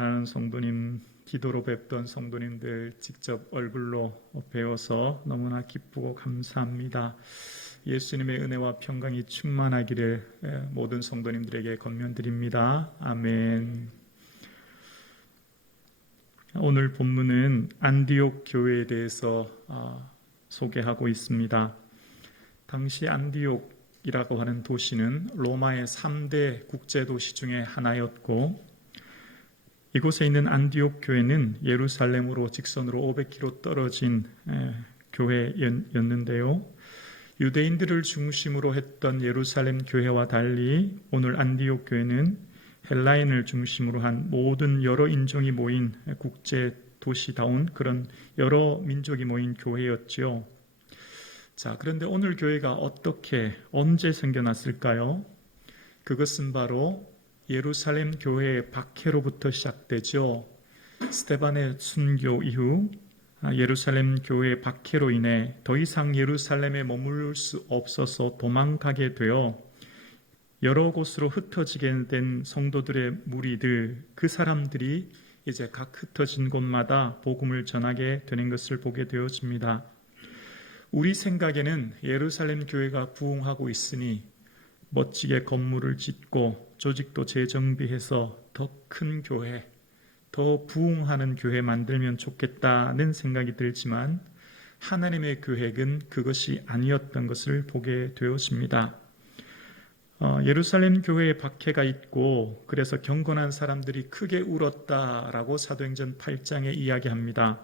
사랑하는 성도님, 기도로 뵙던 성도님들 직접 얼굴로 배워서 너무나 기쁘고 감사합니다. 예수님의 은혜와 평강이 충만하기를 모든 성도님들에게 권면드립니다. 아멘. 오늘 본문은 안디옥 교회에 대해서 소개하고 있습니다. 당시 안디옥이라고 하는 도시는 로마의 3대 국제도시 중에 하나였고, 이곳에 있는 안디옥 교회는 예루살렘으로 직선으로 500km 떨어진 교회였는데요. 유대인들을 중심으로 했던 예루살렘 교회와 달리 오늘 안디옥 교회는 헬라인을 중심으로 한 모든 여러 인종이 모인 국제 도시다운 그런 여러 민족이 모인 교회였죠. 자, 그런데 오늘 교회가 언제 생겨났을까요? 그것은 바로 예루살렘 교회의 박해로부터 시작되죠. 스데반의 순교 이후 예루살렘 교회의 박해로 인해 더 이상 예루살렘에 머물 수 없어서 도망가게 되어 여러 곳으로 흩어지게 된 성도들의 무리들, 그 사람들이 이제 각 흩어진 곳마다 복음을 전하게 되는 것을 보게 되어집니다. 우리 생각에는 예루살렘 교회가 부흥하고 있으니 멋지게 건물을 짓고 조직도 재정비해서 더 큰 교회, 더 부흥하는 교회 만들면 좋겠다는 생각이 들지만 하나님의 계획은 그것이 아니었던 것을 보게 되었습니다. 예루살렘 교회에 박해가 있고 그래서 경건한 사람들이 크게 울었다라고 사도행전 8장에 이야기합니다.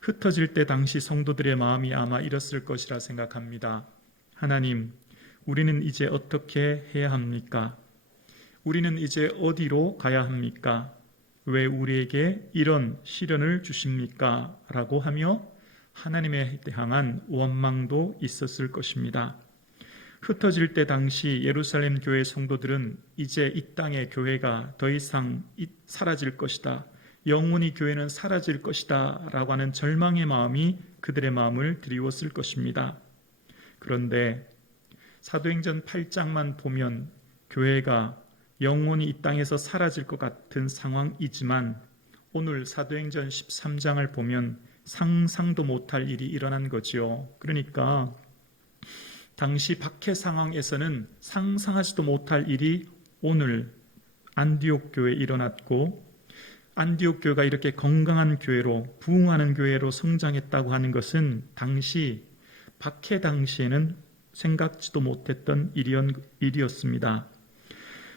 흩어질 때 당시 성도들의 마음이 아마 이랬을 것이라 생각합니다. 하나님, 우리는 이제 어떻게 해야 합니까? 우리는 이제 어디로 가야 합니까? 왜 우리에게 이런 시련을 주십니까? 라고 하며 하나님에 향한 원망도 있었을 것입니다. 흩어질 때 당시 예루살렘 교회 성도들은 이제 이 땅의 교회가 더 이상 사라질 것이다. 영원히 교회는 사라질 것이다. 라고 하는 절망의 마음이 그들의 마음을 드리웠을 것입니다. 그런데 사도행전 8장만 보면 교회가 영원히 이 땅에서 사라질 것 같은 상황이지만 오늘 사도행전 13장을 보면 상상도 못할 일이 일어난 거지요. 그러니까 당시 박해 상황에서는 상상하지도 못할 일이 오늘 안디옥 교회에 일어났고, 안디옥 교회가 이렇게 건강한 교회로 부흥하는 교회로 성장했다고 하는 것은 당시 박해 당시에는 생각지도 못했던 일이었습니다.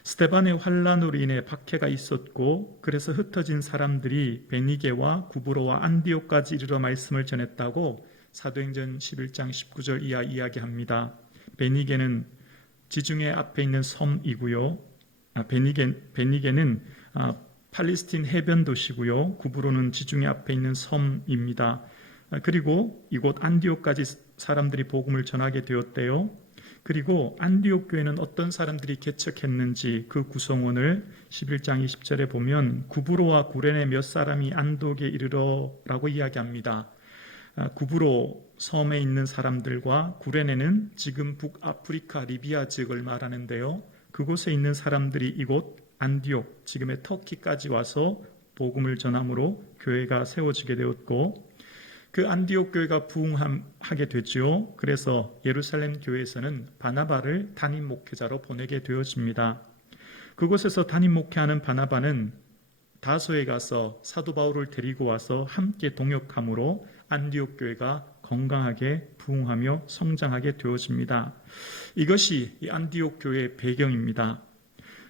스데반의 환란으로 인해 박해가 있었고 그래서 흩어진 사람들이 베니게와 구브로와 안디옥까지 이르러 말씀을 전했다고 사도행전 11장 19절 이하 이야기합니다. 베니게는 지중해 앞에 있는 섬이고요. 베니게는 팔레스틴 해변 도시고요. 구브로는 지중해 앞에 있는 섬입니다. 그리고 이곳 안디옥까지 사람들이 복음을 전하게 되었대요. 그리고 안디옥 교회는 어떤 사람들이 개척했는지 그 구성원을 11장 20절에 보면 구브로와 구레네 몇 사람이 안독에 이르러라고 이야기합니다. 구브로 섬에 있는 사람들과 구레네는 지금 북아프리카 리비아 지역을 말하는데요. 그곳에 있는 사람들이 이곳 안디옥, 지금의 터키까지 와서 복음을 전함으로 교회가 세워지게 되었고, 그 안디옥 교회가 부흥하게 됐죠. 그래서 예루살렘 교회에서는 바나바를 담임 목회자로 보내게 되어집니다. 그곳에서 담임 목회하는 바나바는 다소에 가서 사도 바울을 데리고 와서 함께 동역함으로 안디옥 교회가 건강하게 부흥하며 성장하게 되어집니다. 이것이 이 안디옥 교회의 배경입니다.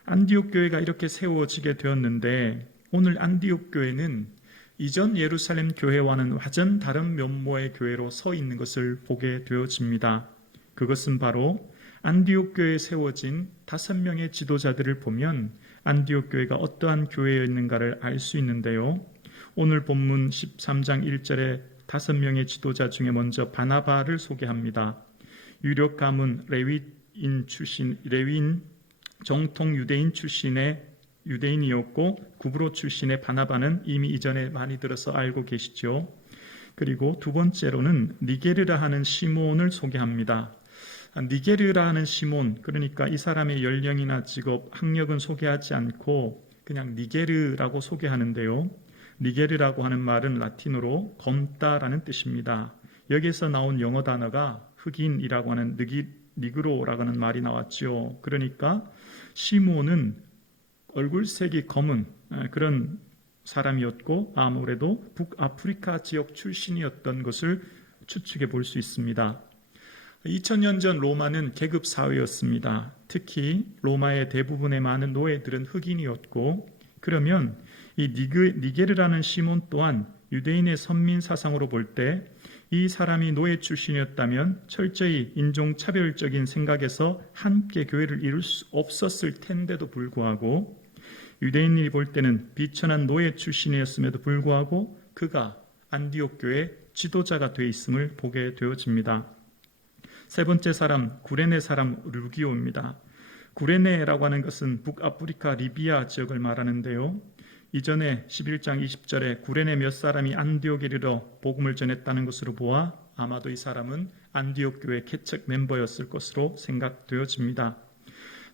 안디옥 교회가 이렇게 세워지게 되었는데 오늘 안디옥 교회는 이전 예루살렘 교회와는 완전 다른 면모의 교회로 서 있는 것을 보게 되어집니다. 그것은 바로 안디옥 교회에 세워진 5명의 지도자들을 보면 안디옥 교회가 어떠한 교회였는가를 알 수 있는데요. 오늘 본문 13장 1절에 5명의 지도자 중에 먼저 바나바를 소개합니다. 유력 가문 레위인 정통 유대인 출신의 유대인이었고 구브로 출신의 바나바는 이미 이전에 많이 들어서 알고 계시죠. 그리고 두 번째로는 니게르라 하는 시몬을 소개합니다. 니게르라 하는 시몬, 그러니까 이 사람의 연령이나 직업, 학력은 소개하지 않고 그냥 니게르라고 소개하는데요. 니게르라고 하는 말은 라틴어로 검다라는 뜻입니다. 여기서 나온 영어 단어가 흑인이라고 하는 니그로라고 하는 말이 나왔죠. 그러니까 시몬은 얼굴색이 검은 그런 사람이었고 아무래도 북아프리카 지역 출신이었던 것을 추측해 볼 수 있습니다. 2000년 전 로마는 계급 사회였습니다. 특히 로마의 대부분의 많은 노예들은 흑인이었고, 그러면 이 니게르라는 시몬 또한 유대인의 선민 사상으로 볼 때 이 사람이 노예 출신이었다면 철저히 인종차별적인 생각에서 함께 교회를 이룰 수 없었을 텐데도 불구하고, 유대인이 볼 때는 비천한 노예 출신이었음에도 불구하고 그가 안디옥 교회 지도자가 돼 있음을 보게 되어집니다. 세 번째 사람, 구레네 사람 루기오입니다. 구레네라고 하는 것은 북아프리카 리비아 지역을 말하는데요. 이전에 11장 20절에 구레네 몇 사람이 안디옥에 이르러 복음을 전했다는 것으로 보아 아마도 이 사람은 안디옥 교회 개척 멤버였을 것으로 생각되어집니다.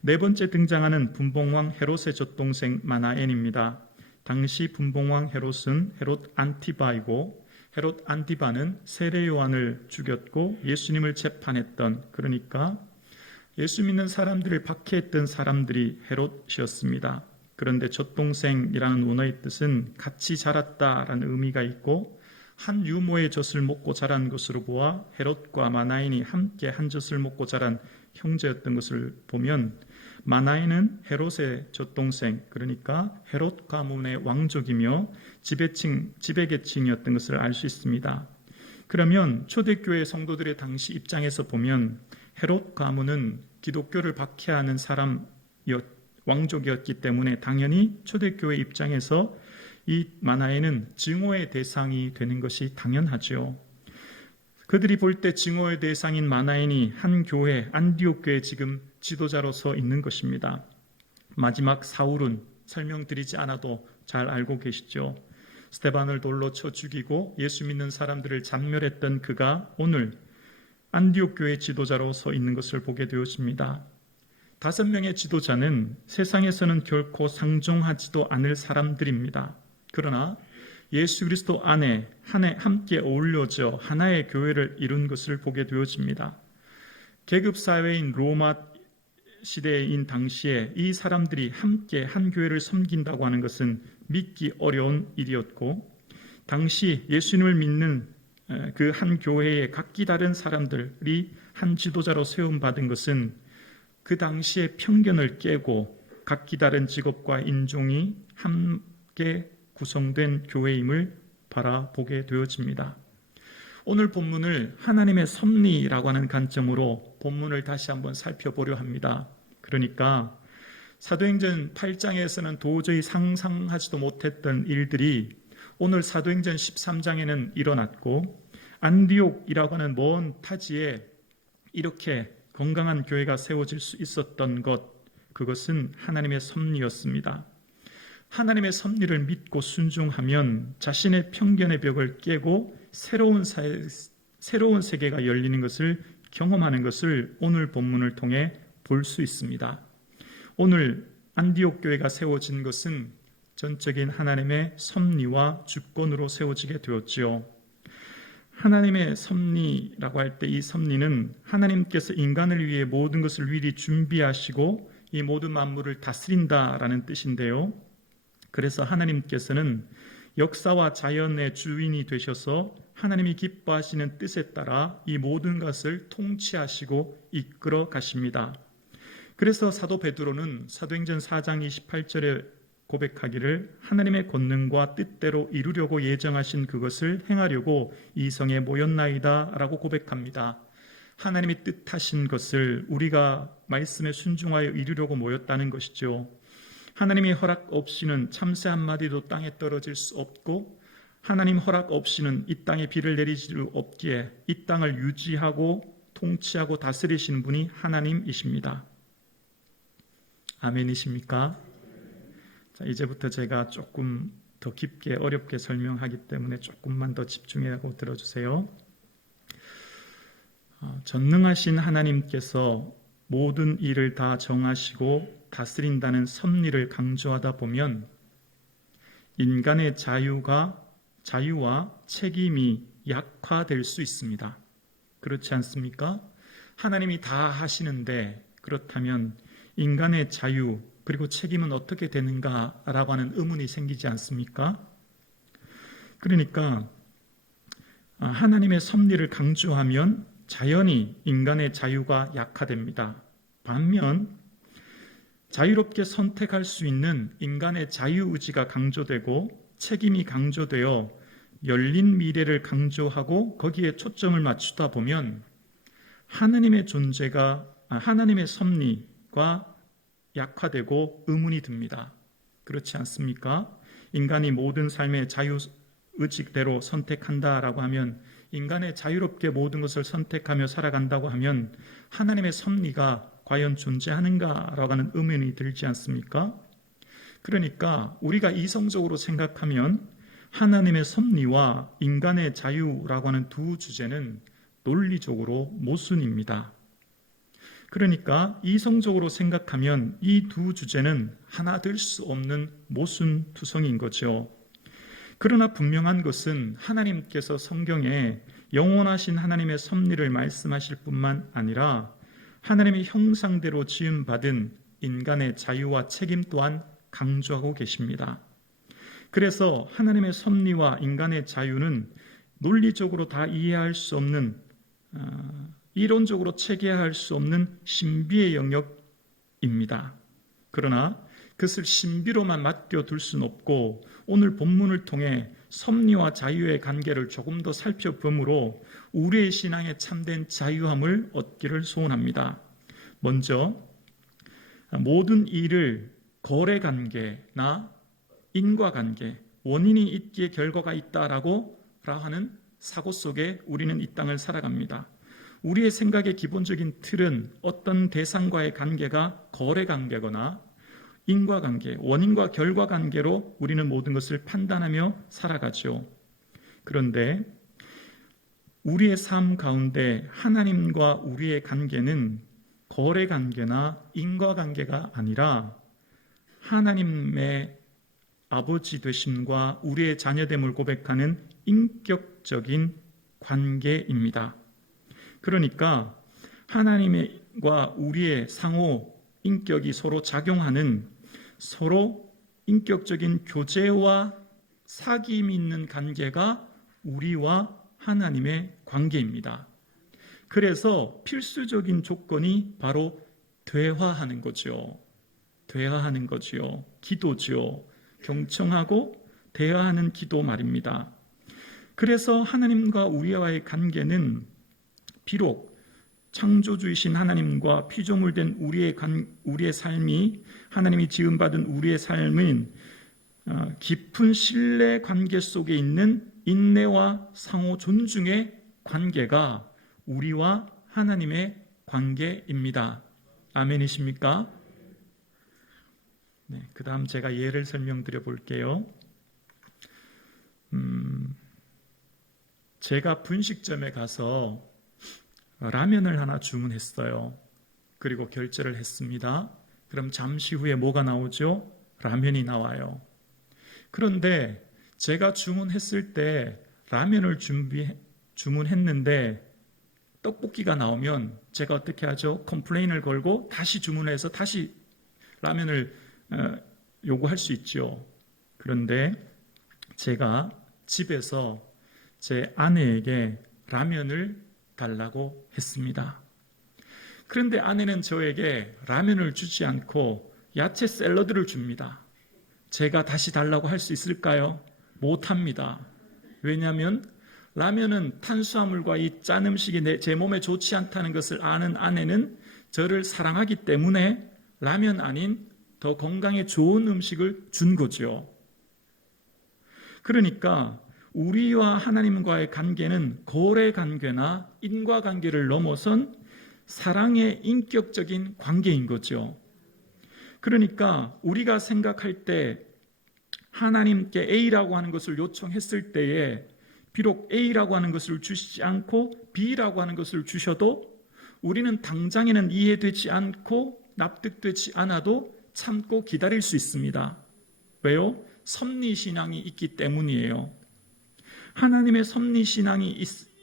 네 번째 등장하는 분봉왕 헤롯의 젖동생 마나엔입니다. 당시 분봉왕 헤롯은 헤롯 안티바이고, 헤롯 안티바는 세례 요한을 죽였고 예수님을 재판했던, 그러니까 예수 믿는 사람들을 박해했던 사람들이 헤롯이었습니다. 그런데 젖동생이라는 원어의 뜻은 같이 자랐다라는 의미가 있고, 한 유모의 젖을 먹고 자란 것으로 보아 헤롯과 마나엔이 함께 한 젖을 먹고 자란 형제였던 것을 보면, 마나엔은 헤롯의 젖동생, 그러니까 헤롯 가문의 왕족이며 지배계층이었던 것을 알 수 있습니다. 그러면 초대교회 성도들의 당시 입장에서 보면 헤롯 가문은 기독교를 박해하는 왕족이었기 때문에 당연히 초대교회 입장에서 이 마나엔은 증오의 대상이 되는 것이 당연하죠. 그들이 볼 때 증오의 대상인 마나엔이 한 교회, 안디옥 교회 지금 지도자로서 있는 것입니다. 마지막 사울은 설명드리지 않아도 잘 알고 계시죠. 스데반을 돌로 쳐 죽이고 예수 믿는 사람들을 잔멸했던 그가 오늘 안디옥 교회 지도자로서 있는 것을 보게 되어집니다. 5명의 지도자는 세상에서는 결코 상종하지도 않을 사람들입니다. 그러나 예수 그리스도 안에 함께 어울려져 하나의 교회를 이룬 것을 보게 되어집니다. 계급사회인 로마 시대인 당시에 이 사람들이 함께 한 교회를 섬긴다고 하는 것은 믿기 어려운 일이었고, 당시 예수님을 믿는 그 한 교회에 각기 다른 사람들이 한 지도자로 세움받은 것은 그 당시의 편견을 깨고 각기 다른 직업과 인종이 함께 구성된 교회임을 바라보게 되어집니다. 오늘 본문을 하나님의 섭리라고 하는 관점으로 본문을 다시 한번 살펴보려 합니다. 그러니까 사도행전 8장에서는 도저히 상상하지도 못했던 일들이 오늘 사도행전 13장에는 일어났고, 안디옥이라고 하는 먼 타지에 이렇게 건강한 교회가 세워질 수 있었던 것, 그것은 하나님의 섭리였습니다. 하나님의 섭리를 믿고 순종하면 자신의 편견의 벽을 깨고 새로운 세계가 열리는 것을 경험하는 것을 오늘 본문을 통해 볼 수 있습니다. 오늘 안디옥 교회가 세워진 것은 전적인 하나님의 섭리와 주권으로 세워지게 되었지요. 하나님의 섭리라고 할 때 이 섭리는 하나님께서 인간을 위해 모든 것을 미리 준비하시고 이 모든 만물을 다스린다라는 뜻인데요. 그래서 하나님께서는 역사와 자연의 주인이 되셔서 하나님이 기뻐하시는 뜻에 따라 이 모든 것을 통치하시고 이끌어 가십니다. 그래서 사도 베드로는 사도행전 4장 28절에 고백하기를 하나님의 권능과 뜻대로 이루려고 예정하신 그것을 행하려고 이 성에 모였나이다 라고 고백합니다. 하나님이 뜻하신 것을 우리가 말씀에 순종하여 이루려고 모였다는 것이죠. 하나님이 허락 없이는 참새 한 마디도 땅에 떨어질 수 없고, 하나님 허락 없이는 이 땅에 비를 내리실 수 없기에 이 땅을 유지하고 통치하고 다스리시는 분이 하나님이십니다. 아멘이십니까? 자, 이제부터 제가 조금 더 깊게 어렵게 설명하기 때문에 조금만 더 집중하고 들어주세요. 전능하신 하나님께서 모든 일을 다 정하시고 다스린다는 섭리를 강조하다 보면 인간의 자유와 책임이 약화될 수 있습니다. 그렇지 않습니까? 하나님이 다 하시는데 그렇다면 인간의 자유 그리고 책임은 어떻게 되는가라고 하는 의문이 생기지 않습니까? 그러니까 하나님의 섭리를 강조하면 자연히 인간의 자유가 약화됩니다. 반면 자유롭게 선택할 수 있는 인간의 자유의지가 강조되고 책임이 강조되어 열린 미래를 강조하고 거기에 초점을 맞추다 보면 하나님의 섭리가 약화되고 의문이 듭니다. 그렇지 않습니까? 인간이 모든 삶의 자유의지대로 선택한다라고 하면, 인간의 자유롭게 모든 것을 선택하며 살아간다고 하면 하나님의 섭리가 과연 존재하는가라고 하는 의문이 들지 않습니까? 그러니까 우리가 이성적으로 생각하면 하나님의 섭리와 인간의 자유라고 하는 두 주제는 논리적으로 모순입니다. 그러니까 이성적으로 생각하면 이 두 주제는 하나 될 수 없는 모순투성인 거죠. 그러나 분명한 것은 하나님께서 성경에 영원하신 하나님의 섭리를 말씀하실 뿐만 아니라 하나님의 형상대로 지음받은 인간의 자유와 책임 또한 강조하고 계십니다. 그래서 하나님의 섭리와 인간의 자유는 논리적으로 다 이해할 수 없는, 이론적으로 체계할 수 없는 신비의 영역입니다. 그러나 그것을 신비로만 맡겨둘 수는 없고, 오늘 본문을 통해 섭리와 자유의 관계를 조금 더 살펴보므로 우리의 신앙에 참된 자유함을 얻기를 소원합니다. 먼저 모든 일을 거래관계나 인과관계, 원인이 있기에 결과가 있다라고 하는 사고 속에 우리는 이 땅을 살아갑니다. 우리의 생각의 기본적인 틀은 어떤 대상과의 관계가 거래관계거나 인과관계, 원인과 결과관계로 우리는 모든 것을 판단하며 살아가죠. 그런데 우리의 삶 가운데 하나님과 우리의 관계는 거래관계나 인과관계가 아니라 하나님의 아버지 되심과 우리의 자녀됨을 고백하는 인격적인 관계입니다. 그러니까 하나님과 우리의 상호 인격이 서로 작용하는, 서로 인격적인 교제와 사귐이 있는 관계가 우리와 하나님의 관계입니다. 그래서 필수적인 조건이 바로 대화하는 거죠. 대화하는 거지요. 기도죠. 경청하고 대화하는 기도 말입니다. 그래서 하나님과 우리와의 관계는 비록 창조주이신 하나님과 피조물된 우리의 삶이, 하나님이 지음받은 우리의 삶은 깊은 신뢰 관계 속에 있는 인내와 상호 존중의 관계가 우리와 하나님의 관계입니다. 아멘이십니까? 네, 그 다음 제가 예를 설명드려 볼게요. 제가 분식점에 가서 라면을 하나 주문했어요. 그리고 결제를 했습니다. 그럼 잠시 후에 뭐가 나오죠? 라면이 나와요. 그런데 제가 주문했을 때 라면을 주문했는데 떡볶이가 나오면 제가 어떻게 하죠? 컴플레인을 걸고 다시 주문해서 다시 라면을 요구할 수 있죠. 그런데 제가 집에서 제 아내에게 라면을 달라고 했습니다. 그런데 아내는 저에게 라면을 주지 않고 야채 샐러드를 줍니다. 제가 다시 달라고 할 수 있을까요? 못합니다. 왜냐하면 라면은 탄수화물과 이 짠 음식이 제 몸에 좋지 않다는 것을 아는 아내는 저를 사랑하기 때문에 라면 아닌 더 건강에 좋은 음식을 준 거죠. 그러니까 우리와 하나님과의 관계는 거래 관계나 인과 관계를 넘어선 사랑의 인격적인 관계인 거죠. 그러니까 우리가 생각할 때 하나님께 A라고 하는 것을 요청했을 때에 비록 A라고 하는 것을 주시지 않고 B라고 하는 것을 주셔도 우리는 당장에는 이해되지 않고 납득되지 않아도 참고 기다릴 수 있습니다. 왜요? 섭리신앙이 있기 때문이에요. 하나님의 섭리신앙이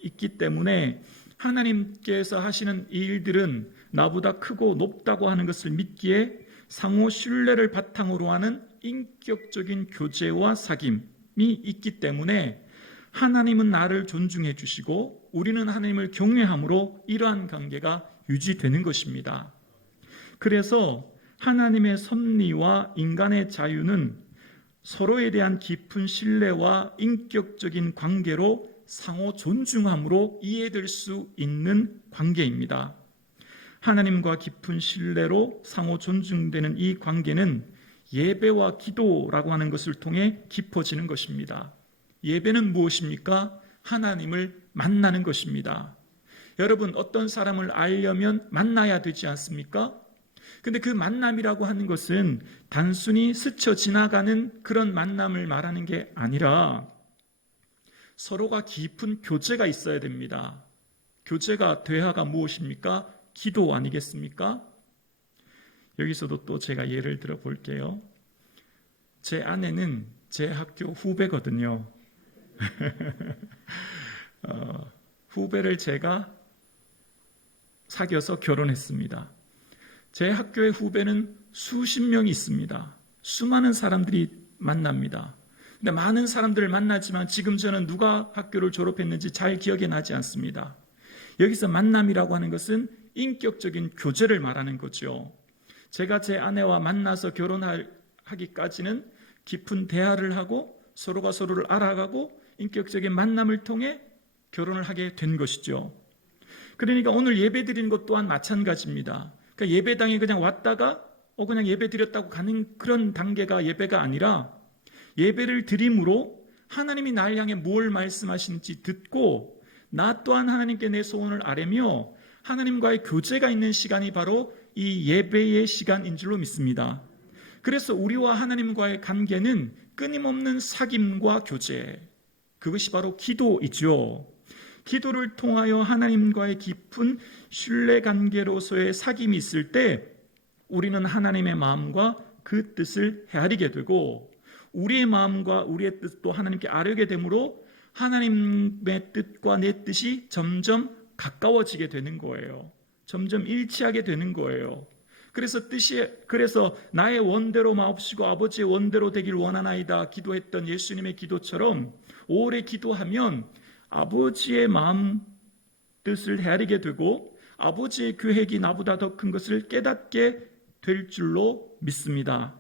있기 때문에 하나님께서 하시는 일들은 나보다 크고 높다고 하는 것을 믿기에 상호 신뢰를 바탕으로 하는 인격적인 교제와 사귐이 있기 때문에 하나님은 나를 존중해 주시고 우리는 하나님을 경외함으로 이러한 관계가 유지되는 것입니다. 그래서 하나님의 섭리와 인간의 자유는 서로에 대한 깊은 신뢰와 인격적인 관계로 상호 존중함으로 이해될 수 있는 관계입니다. 하나님과 깊은 신뢰로 상호 존중되는 이 관계는 예배와 기도라고 하는 것을 통해 깊어지는 것입니다. 예배는 무엇입니까? 하나님을 만나는 것입니다. 여러분, 어떤 사람을 알려면 만나야 되지 않습니까? 근데 그 만남이라고 하는 것은 단순히 스쳐 지나가는 그런 만남을 말하는 게 아니라 서로가 깊은 교제가 있어야 됩니다. 교제가 대화가 무엇입니까? 기도 아니겠습니까? 여기서도 또 제가 예를 들어 볼게요. 제 아내는 제 학교 후배거든요. 후배를 제가 사귀어서 결혼했습니다. 제 학교의 후배는 수십 명이 있습니다. 수많은 사람들이 만납니다. 근데 많은 사람들을 만나지만 지금 저는 누가 학교를 졸업했는지 잘 기억이 나지 않습니다. 여기서 만남이라고 하는 것은 인격적인 교제를 말하는 거죠. 제가 제 아내와 만나서 결혼하기까지는 깊은 대화를 하고 서로가 서로를 알아가고 인격적인 만남을 통해 결혼을 하게 된 것이죠. 그러니까 오늘 예배 드리는 것 또한 마찬가지입니다. 그러니까 예배당에 그냥 왔다가 그냥 예배 드렸다고 가는 그런 단계가 예배가 아니라 예배를 드림으로 하나님이 나를 향해 뭘 말씀하시는지 듣고 나 또한 하나님께 내 소원을 아뢰며 하나님과의 교제가 있는 시간이 바로 이 예배의 시간인 줄로 믿습니다. 그래서 우리와 하나님과의 관계는 끊임없는 사귐과 교제, 그것이 바로 기도이죠. 기도를 통하여 하나님과의 깊은 신뢰관계로서의 사귐이 있을 때 우리는 하나님의 마음과 그 뜻을 헤아리게 되고 우리의 마음과 우리의 뜻도 하나님께 아뢰게 되므로 하나님의 뜻과 내 뜻이 점점 가까워지게 되는 거예요. 점점 일치하게 되는 거예요. 그래서 나의 원대로 마옵시고 아버지의 원대로 되길 원하나이다 기도했던 예수님의 기도처럼 오래 기도하면 아버지의 마음 뜻을 헤아리게 되고 아버지의 계획이 나보다 더 큰 것을 깨닫게 될 줄로 믿습니다.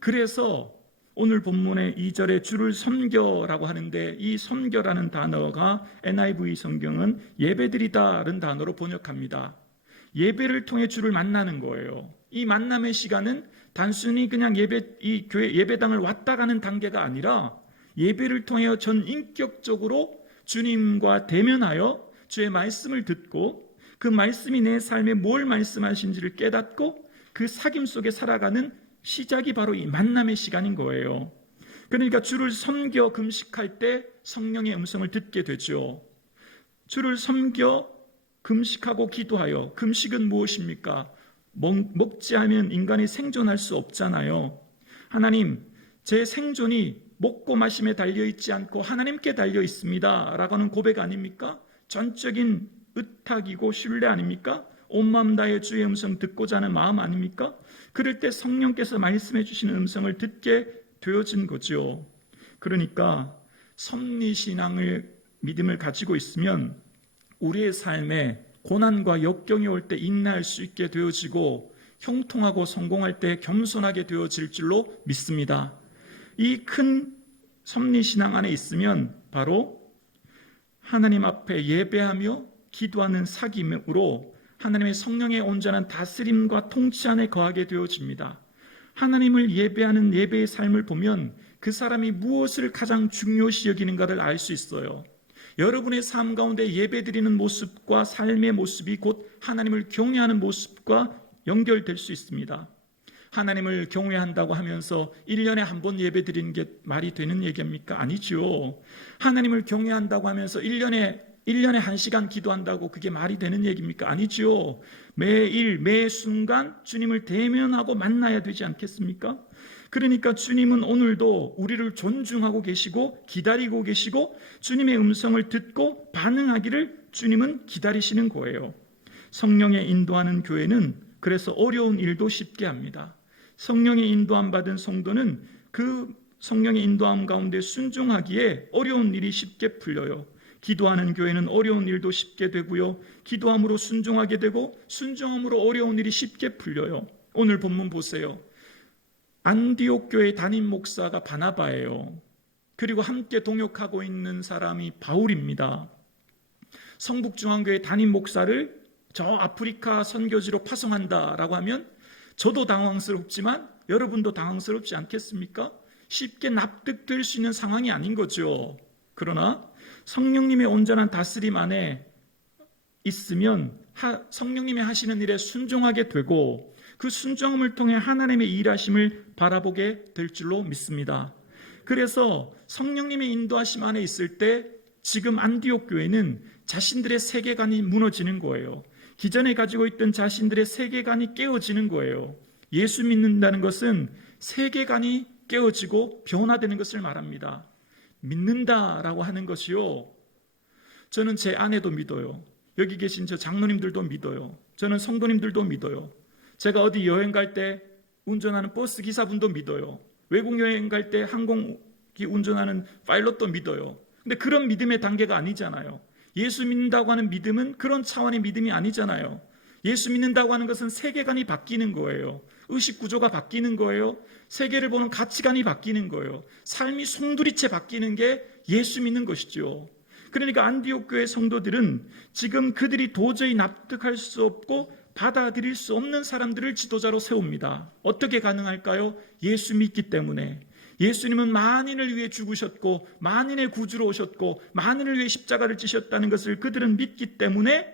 그래서 오늘 본문의 2절에 주를 섬겨라고 하는데 이 섬겨라는 단어가 NIV 성경은 예배드리다라는 단어로 번역합니다. 예배를 통해 주를 만나는 거예요. 이 만남의 시간은 단순히 그냥 이 교회 예배당을 왔다 가는 단계가 아니라 예배를 통해 전 인격적으로 주님과 대면하여 주의 말씀을 듣고 그 말씀이 내 삶에 뭘 말씀하신지를 깨닫고 그 사귐 속에 살아가는 시작이 바로 이 만남의 시간인 거예요. 그러니까 주를 섬겨 금식할 때 성령의 음성을 듣게 되죠. 주를 섬겨 금식하고 기도하여, 금식은 무엇입니까? 먹지 않으면 인간이 생존할 수 없잖아요. 하나님, 제 생존이 먹고 마심에 달려있지 않고 하나님께 달려있습니다 라고 하는 고백 아닙니까? 전적인 의탁이고 신뢰 아닙니까? 온 마음 다해 주의 음성 듣고자 하는 마음 아닙니까? 그럴 때 성령께서 말씀해 주시는 음성을 듣게 되어진 거죠. 그러니까 섭리신앙을 믿음을 가지고 있으면 우리의 삶에 고난과 역경이 올 때 인내할 수 있게 되어지고 형통하고 성공할 때 겸손하게 되어질 줄로 믿습니다. 이 큰 섭리신앙 안에 있으면 바로 하나님 앞에 예배하며 기도하는 사귐으로 하나님의 성령의 온전한 다스림과 통치 안에 거하게 되어집니다. 하나님을 예배하는 예배의 삶을 보면 그 사람이 무엇을 가장 중요시 여기는가를 알 수 있어요. 여러분의 삶 가운데 예배드리는 모습과 삶의 모습이 곧 하나님을 경외하는 모습과 연결될 수 있습니다. 하나님을 경외한다고 하면서 1년에 한 번 예배드리는 게 말이 되는 얘기입니까? 아니죠. 하나님을 경외한다고 하면서 1년에 1년에 1시간 기도한다고 그게 말이 되는 얘기입니까? 아니죠. 매일 매 순간 주님을 대면하고 만나야 되지 않겠습니까? 그러니까 주님은 오늘도 우리를 존중하고 계시고 기다리고 계시고 주님의 음성을 듣고 반응하기를 주님은 기다리시는 거예요. 성령의 인도하는 교회는 그래서 어려운 일도 쉽게 합니다. 성령의 인도함 받은 성도는 그 성령의 인도함 가운데 순종하기에 어려운 일이 쉽게 풀려요. 기도하는 교회는 어려운 일도 쉽게 되고요. 기도함으로 순종하게 되고 순종함으로 어려운 일이 쉽게 풀려요. 오늘 본문 보세요. 안디옥 교회 담임 목사가 바나바예요. 그리고 함께 동역하고 있는 사람이 바울입니다. 성북중앙교회 담임 목사를 저 아프리카 선교지로 파송한다라고 하면 저도 당황스럽지만 여러분도 당황스럽지 않겠습니까? 쉽게 납득될 수 있는 상황이 아닌 거죠. 그러나 성령님의 온전한 다스림 안에 있으면 성령님이 하시는 일에 순종하게 되고 그 순종함을 통해 하나님의 일하심을 바라보게 될 줄로 믿습니다. 그래서 성령님의 인도하심 안에 있을 때 지금 안디옥 교회는 자신들의 세계관이 무너지는 거예요. 기존에 가지고 있던 자신들의 세계관이 깨어지는 거예요. 예수 믿는다는 것은 세계관이 깨어지고 변화되는 것을 말합니다. 믿는다라고 하는 것이요. 저는 제 아내도 믿어요. 여기 계신 저 장로님들도 믿어요. 저는 성도님들도 믿어요. 제가 어디 여행 갈 때 운전하는 버스 기사분도 믿어요. 외국 여행 갈 때 항공기 운전하는 파일럿도 믿어요. 근데 그런 믿음의 단계가 아니잖아요. 예수 믿는다고 하는 믿음은 그런 차원의 믿음이 아니잖아요. 예수 믿는다고 하는 것은 세계관이 바뀌는 거예요. 의식 구조가 바뀌는 거예요. 세계를 보는 가치관이 바뀌는 거예요. 삶이 송두리째 바뀌는 게 예수 믿는 것이죠. 그러니까 안디옥 교회 성도들은 지금 그들이 도저히 납득할 수 없고 받아들일 수 없는 사람들을 지도자로 세웁니다. 어떻게 가능할까요? 예수 믿기 때문에. 예수님은 만인을 위해 죽으셨고 만인의 구주로 오셨고 만인을 위해 십자가를 지셨다는 것을 그들은 믿기 때문에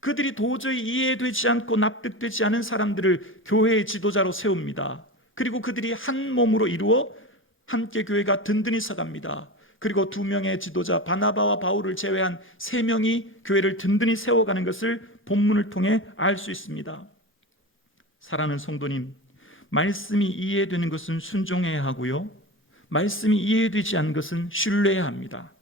그들이 도저히 이해되지 않고 납득되지 않은 사람들을 교회의 지도자로 세웁니다. 그리고 그들이 한 몸으로 이루어 함께 교회가 든든히 서갑니다. 그리고 2명의 지도자 바나바와 바울을 제외한 3명이 교회를 든든히 세워가는 것을 본문을 통해 알 수 있습니다. 사랑하는 성도님, 말씀이 이해되는 것은 순종해야 하고요. 말씀이 이해되지 않은 것은 신뢰해야 합니다.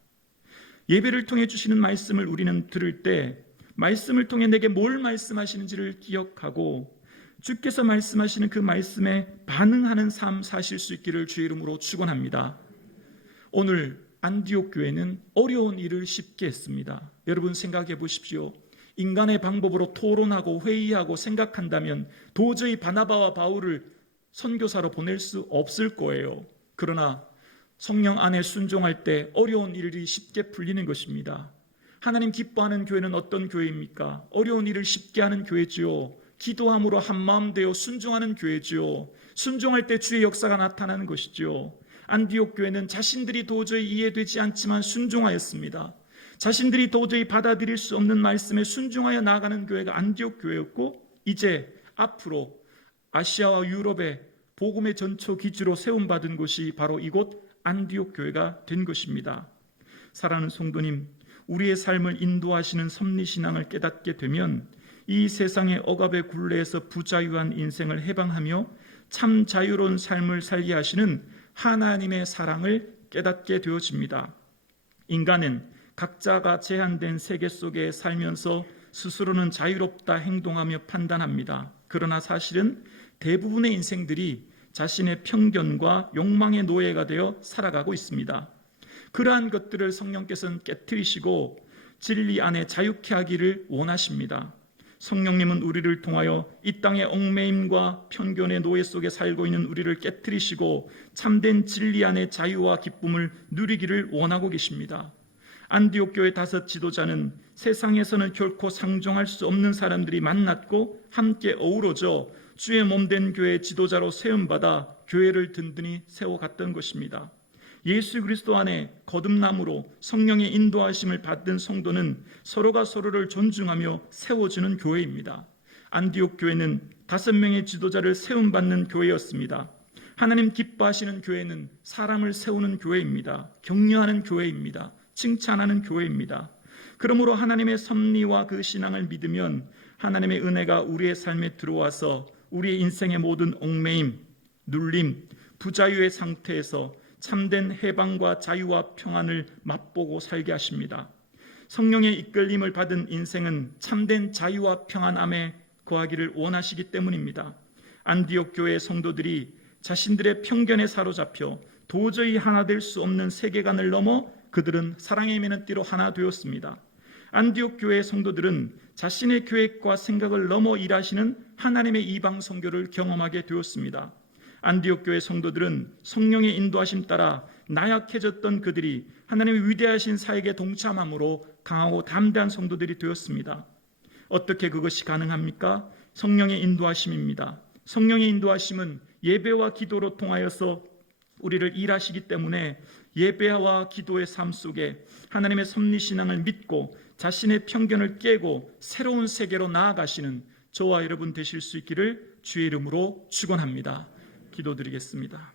예배를 통해 주시는 말씀을 우리는 들을 때 말씀을 통해 내게 뭘 말씀하시는지를 기억하고 주께서 말씀하시는 그 말씀에 반응하는 삶 사실 수 있기를 주의 이름으로 축원합니다. 오늘 안디옥 교회는 어려운 일을 쉽게 했습니다. 여러분 생각해 보십시오. 인간의 방법으로 토론하고 회의하고 생각한다면 도저히 바나바와 바울을 선교사로 보낼 수 없을 거예요. 그러나 성령 안에 순종할 때 어려운 일이 쉽게 풀리는 것입니다. 하나님 기뻐하는 교회는 어떤 교회입니까? 어려운 일을 쉽게 하는 교회지요. 기도함으로 한마음 되어 순종하는 교회지요. 순종할 때 주의 역사가 나타나는 것이지요. 안디옥 교회는 자신들이 도저히 이해되지 않지만 순종하였습니다. 자신들이 도저히 받아들일 수 없는 말씀에 순종하여 나아가는 교회가 안디옥 교회였고 이제 앞으로 아시아와 유럽의 복음의 전초 기지로 세움받은 곳이 바로 이곳 안디옥 교회가 된 것입니다. 사랑하는 성도님, 우리의 삶을 인도하시는 섭리신앙을 깨닫게 되면 이 세상의 억압의 굴레에서 부자유한 인생을 해방하며 참 자유로운 삶을 살게 하시는 하나님의 사랑을 깨닫게 되어집니다. 인간은 각자가 제한된 세계 속에 살면서 스스로는 자유롭다 행동하며 판단합니다. 그러나 사실은 대부분의 인생들이 자신의 편견과 욕망의 노예가 되어 살아가고 있습니다. 그러한 것들을 성령께서는 깨트리시고 진리 안에 자유케 하기를 원하십니다. 성령님은 우리를 통하여 이 땅의 얽매임과 편견의 노예 속에 살고 있는 우리를 깨트리시고 참된 진리 안의 자유와 기쁨을 누리기를 원하고 계십니다. 안디옥 교회 5 지도자는 세상에서는 결코 상종할 수 없는 사람들이 만났고 함께 어우러져 주의 몸된 교회의 지도자로 세움받아 교회를 든든히 세워갔던 것입니다. 예수 그리스도 안에 거듭남으로 성령의 인도하심을 받은 성도는 서로가 서로를 존중하며 세워주는 교회입니다. 안디옥 교회는 5명의 지도자를 세움받는 교회였습니다. 하나님 기뻐하시는 교회는 사람을 세우는 교회입니다. 격려하는 교회입니다. 칭찬하는 교회입니다. 그러므로 하나님의 섭리와 그 신앙을 믿으면 하나님의 은혜가 우리의 삶에 들어와서 우리의 인생의 모든 얽매임, 눌림, 부자유의 상태에서 참된 해방과 자유와 평안을 맛보고 살게 하십니다. 성령의 이끌림을 받은 인생은 참된 자유와 평안함에 거하기를 원하시기 때문입니다. 안디옥 교회의 성도들이 자신들의 편견에 사로잡혀 도저히 하나 될 수 없는 세계관을 넘어 그들은 사랑의 메는띠로 하나 되었습니다. 안디옥 교회의 성도들은 자신의 계획과 생각을 넘어 일하시는 하나님의 이방 선교를 경험하게 되었습니다. 안디옥 교회 성도들은 성령의 인도하심 따라 나약해졌던 그들이 하나님의 위대하신 사역에 동참함으로 강하고 담대한 성도들이 되었습니다. 어떻게 그것이 가능합니까? 성령의 인도하심입니다. 성령의 인도하심은 예배와 기도로 통하여서 우리를 일하시기 때문에 예배와 기도의 삶 속에 하나님의 섭리신앙을 믿고 자신의 편견을 깨고 새로운 세계로 나아가시는 저와 여러분 되실 수 있기를 주의 이름으로 축원합니다. 기도드리겠습니다.